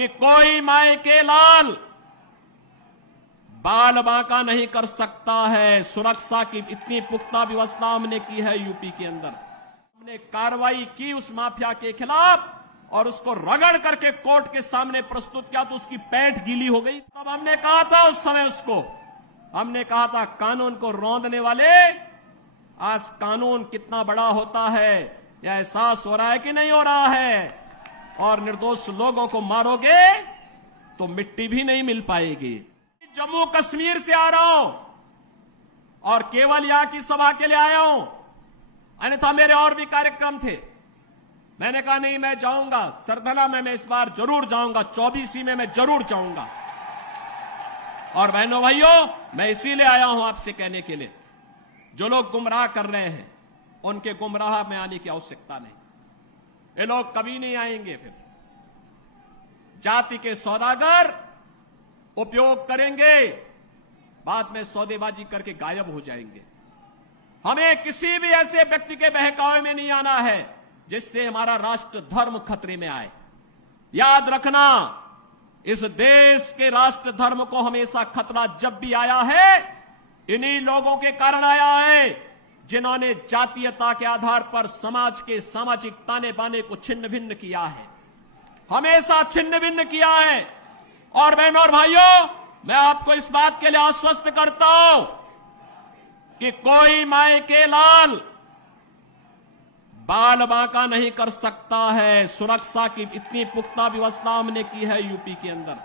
कि कोई माए के लाल बाल बांका नहीं कर सकता है। सुरक्षा की इतनी पुख्ता व्यवस्था हमने की है यूपी के अंदर। हमने कार्रवाई की उस माफिया के खिलाफ और उसको रगड़ करके कोर्ट के सामने प्रस्तुत किया तो उसकी पैंट गीली हो गई। तब हमने कहा था उस समय उसको, हमने कहा था कानून को रौंदने वाले, आज कानून कितना बड़ा होता है यह एहसास हो रहा है कि नहीं हो रहा है। और निर्दोष लोगों को मारोगे तो मिट्टी भी नहीं मिल पाएगी। जम्मू कश्मीर से आ रहा हूं और केवल यहां की सभा के लिए आया हूं, अन्यथा मेरे और भी कार्यक्रम थे। मैंने कहा नहीं, मैं जाऊंगा सरधना में, मैं इस बार जरूर जाऊंगा, 24 में मैं जरूर जाऊंगा। और बहनों भाइयों, मैं इसीलिए आया हूं आपसे कहने के लिए, जो लोग गुमराह कर रहे हैं उनके गुमराह में आने की आवश्यकता नहीं। ये लोग कभी नहीं आएंगे। फिर जाति के सौदागर उपयोग करेंगे, बाद में सौदेबाजी करके गायब हो जाएंगे। हमें किसी भी ऐसे व्यक्ति के बहकावे में नहीं आना है जिससे हमारा राष्ट्र धर्म खतरे में आए। याद रखना, इस देश के राष्ट्र धर्म को हमेशा खतरा जब भी आया है, इन्हीं लोगों के कारण आया है जिन्होंने जातीयता के आधार पर समाज के सामाजिक ताने बाने को छिन्न भिन्न किया है, हमेशा छिन्न भिन्न किया है। और बहनों और भाइयों, मैं आपको इस बात के लिए आश्वस्त करता हूं कि कोई माए के लाल बाल बांका नहीं कर सकता है। सुरक्षा की इतनी पुख्ता व्यवस्था हमने की है यूपी के अंदर।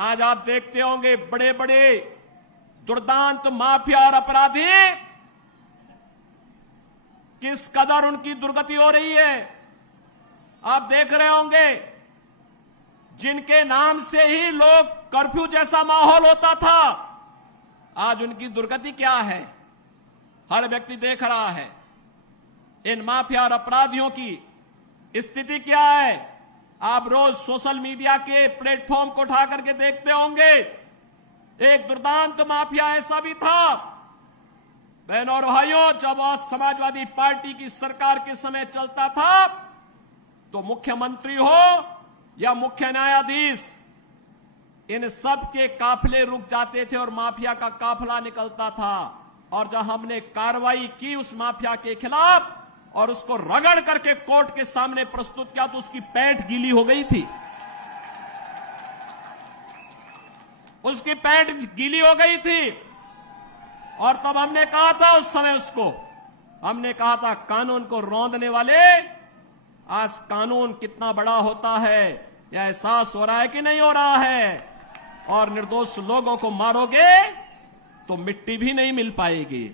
आज आप देखते होंगे बड़े बड़े दुर्दांत माफिया और अपराधी किस कदर उनकी दुर्गति हो रही है। आप देख रहे होंगे, जिनके नाम से ही लोग कर्फ्यू जैसा माहौल होता था, आज उनकी दुर्गति क्या है हर व्यक्ति देख रहा है। इन माफिया और अपराधियों की स्थिति क्या है, आप रोज सोशल मीडिया के प्लेटफॉर्म को उठा करके देखते होंगे। एक दुर्दांत माफिया ऐसा भी था, बहनों और भाइयों, जब आज समाजवादी पार्टी की सरकार के समय चलता था तो मुख्यमंत्री हो या मुख्य न्यायाधीश, इन सब के काफिले रुक जाते थे और माफिया का काफिला निकलता था। और जब हमने कार्रवाई की उस माफिया के खिलाफ और उसको रगड़ करके कोर्ट के सामने प्रस्तुत किया तो उसकी पैंट गीली हो गई थी, उसकी पैंट गीली हो गई थी। और तब हमने कहा था उस समय उसको, हमने कहा था कानून को रौंदने वाले, आज कानून कितना बड़ा होता है यह एहसास हो रहा है कि नहीं हो रहा है। और निर्दोष लोगों को मारोगे तो मिट्टी भी नहीं मिल पाएगी।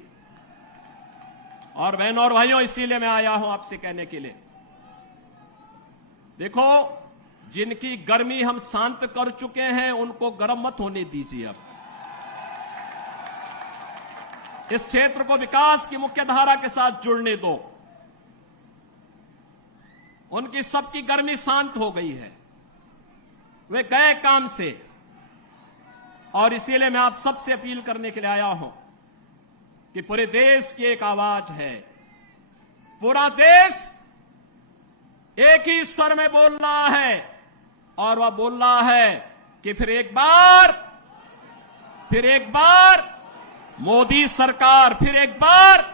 और बहनों और भाइयों, इसीलिए मैं आया हूं आपसे कहने के लिए, देखो, जिनकी गर्मी हम शांत कर चुके हैं उनको गर्म मत होने दीजिए। अब इस क्षेत्र को विकास की मुख्य धारा के साथ जुड़ने दो। उनकी सबकी गर्मी शांत हो गई है, वे गए काम से। और इसीलिए मैं आप सबसे अपील करने के लिए आया हूं कि पूरे देश की एक आवाज है, पूरा देश एक ही स्वर में बोल रहा है। और वह बोल रहा है कि फिर एक बार मोदी सरकार, फिर एक बार